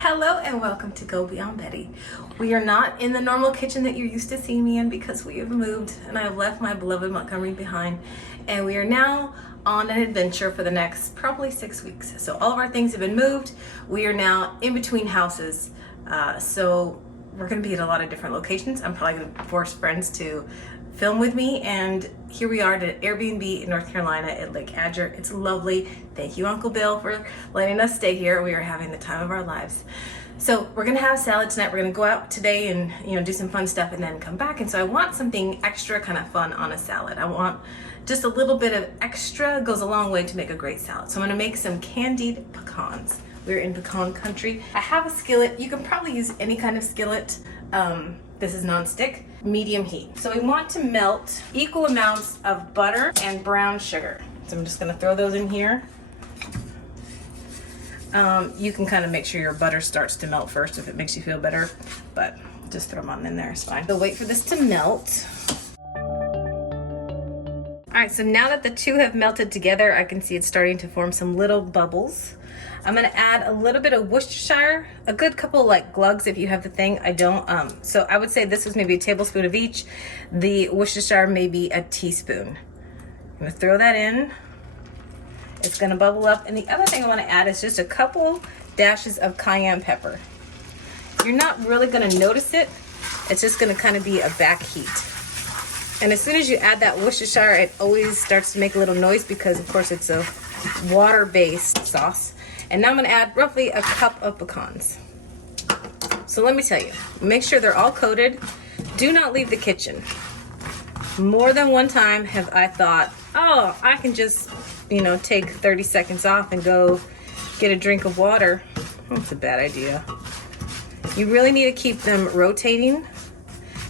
Hello and welcome to Go Beyond Betty. We are not in the normal kitchen that you're used to seeing me in because we have moved and I have left my beloved Montgomery behind, and we are now on an adventure for the next probably 6 weeks. So all of our things have been moved. We are now in between houses. So we're going to be at a lot of different locations. I'm probably going to force friends to film with me, and here we are at an Airbnb in North Carolina at Lake Adger. It's lovely. Thank you, Uncle Bill, for letting us stay here. We are having the time of our lives. So we're gonna have salad tonight. We're gonna go out today and do some fun stuff and then come back. And so I want something extra kind of fun on a salad. I want just a little bit of extra, goes a long way to make a great salad. So I'm gonna make some candied pecans. We're in pecan country. I have a skillet. You can probably use any kind of skillet. This is non-stick, medium heat. So we want to melt equal amounts of butter and brown sugar. So I'm just gonna throw those in here. You can kind of make sure your butter starts to melt first if it makes you feel better, but just throw them on in there, it's fine. So wait for this to melt. All right, so now that the two have melted together, I can see it's starting to form some little bubbles. I'm gonna add a little bit of Worcestershire, a good couple like glugs if you have the thing. I don't, so I would say this is maybe a tablespoon of each. The Worcestershire maybe a teaspoon. I'm gonna throw that in. It's gonna bubble up. And the other thing I wanna add is just a couple dashes of cayenne pepper. You're not really gonna notice it. It's just gonna kind of be a back heat. And as soon as you add that Worcestershire, it always starts to make a little noise because of course it's a water-based sauce. And now I'm gonna add roughly a cup of pecans. So let me tell you, make sure they're all coated. Do not leave the kitchen. More than one time have I thought, oh, I can just, take 30 seconds off and go get a drink of water. That's a bad idea. You really need to keep them rotating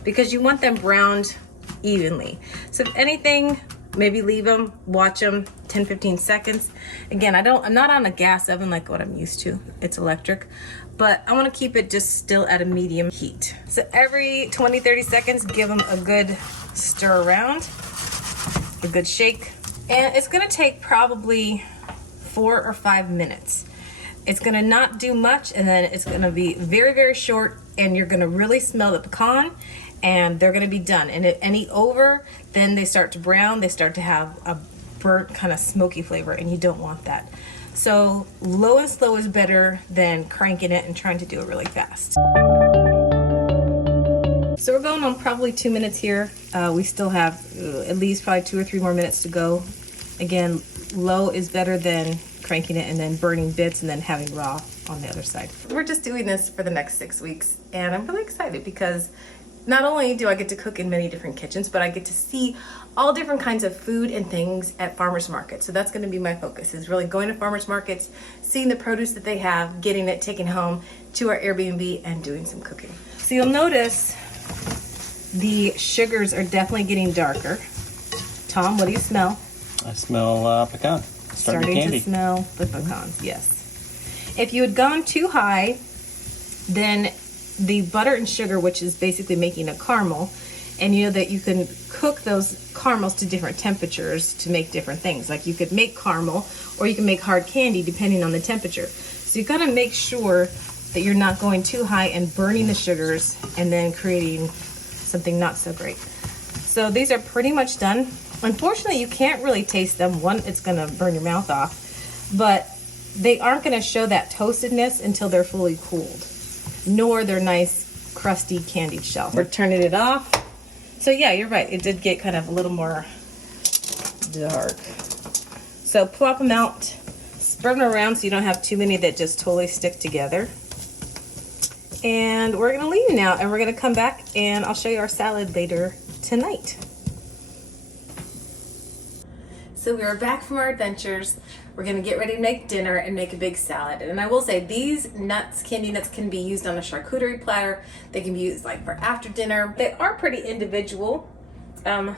because you want them browned evenly. So if anything, maybe leave them, watch them 10-15 seconds. Again, I'm not on a gas oven like what I'm used to. It's electric, but I want to keep it just still at a medium heat. So every 20-30 seconds, give them a good stir around, a good shake. And it's gonna take probably 4 or 5 minutes. It's gonna not do much, and then it's gonna be very, very short, and you're gonna really smell the pecan, and they're gonna be done. And if any over, then they start to brown, they start to have a burnt kind of smoky flavor, and you don't want that. So low and slow is better than cranking it and trying to do it really fast. So we're going on probably 2 minutes here. We still have at least probably 2 or 3 more minutes to go. Again, low is better than cranking it and then burning bits and then having raw on the other side. We're just doing this for the next 6 weeks, and I'm really excited because not only do I get to cook in many different kitchens, but I get to see all different kinds of food and things at farmers markets. So that's going to be my focus, is really going to farmers markets, seeing the produce that they have, getting it taken home to our Airbnb, and doing some cooking. So you'll notice the sugars are definitely getting darker. Tom, what do you smell? I smell pecan. Starting to smell the pecans, yes. If you had gone too high, then the butter and sugar, which is basically making a caramel, and you know that you can cook those caramels to different temperatures to make different things. Like you could make caramel or you can make hard candy depending on the temperature. So you gotta make sure that you're not going too high and burning the sugars and then creating something not so great. So these are pretty much done. Unfortunately, you can't really taste them. One, it's gonna burn your mouth off, but they aren't gonna show that toastedness until they're fully cooled, nor their nice crusty candied shell. We're turning it off. So yeah, you're right. It did get kind of a little more dark. So plop them out, spread them around so you don't have too many that just totally stick together. And we're gonna leave now, and we're gonna come back and I'll show you our salad later tonight. So we are back from our adventures. We're gonna get ready to make dinner and make a big salad. And I will say these nuts, candy nuts, can be used on a charcuterie platter. They can be used like for after dinner. They are pretty individual. I don't know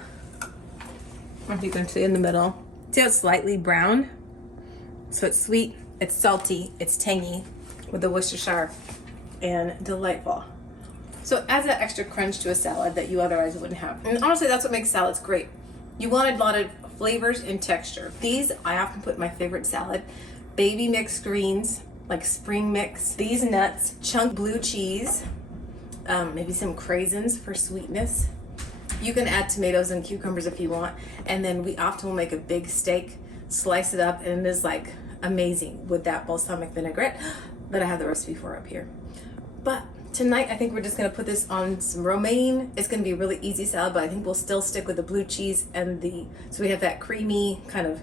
if you can see in the middle. See how it's slightly brown? So it's sweet, it's salty, it's tangy with the Worcestershire, and delightful. So it adds that extra crunch to a salad that you otherwise wouldn't have. And honestly, that's what makes salads great. You want a lot of flavors and texture. These I often put in my favorite salad baby mixed greens, like spring mix, these nuts, chunk blue cheese, maybe some craisins for sweetness. You can add tomatoes and cucumbers if you want. And then we often will make a big steak, slice it up, and it is like amazing with that balsamic vinaigrette that I have the recipe for up here. But tonight, I think we're just gonna put this on some romaine. It's gonna be a really easy salad, but I think we'll still stick with the blue cheese and so we have that creamy kind of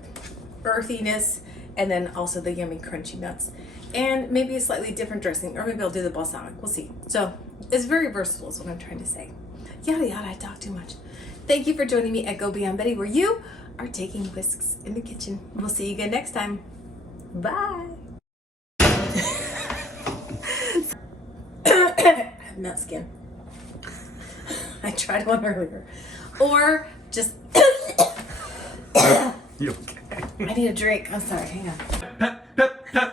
earthiness, and then also the yummy crunchy nuts. And maybe a slightly different dressing, or maybe I'll do the balsamic, we'll see. So it's very versatile is what I'm trying to say. Yada yada, I talk too much. Thank you for joining me at Go Beyond Betty, where you are taking whisks in the kitchen. We'll see you again next time. Bye. I have nut skin. I tried one earlier. Or just You okay? I need a drink. I'm sorry, hang on.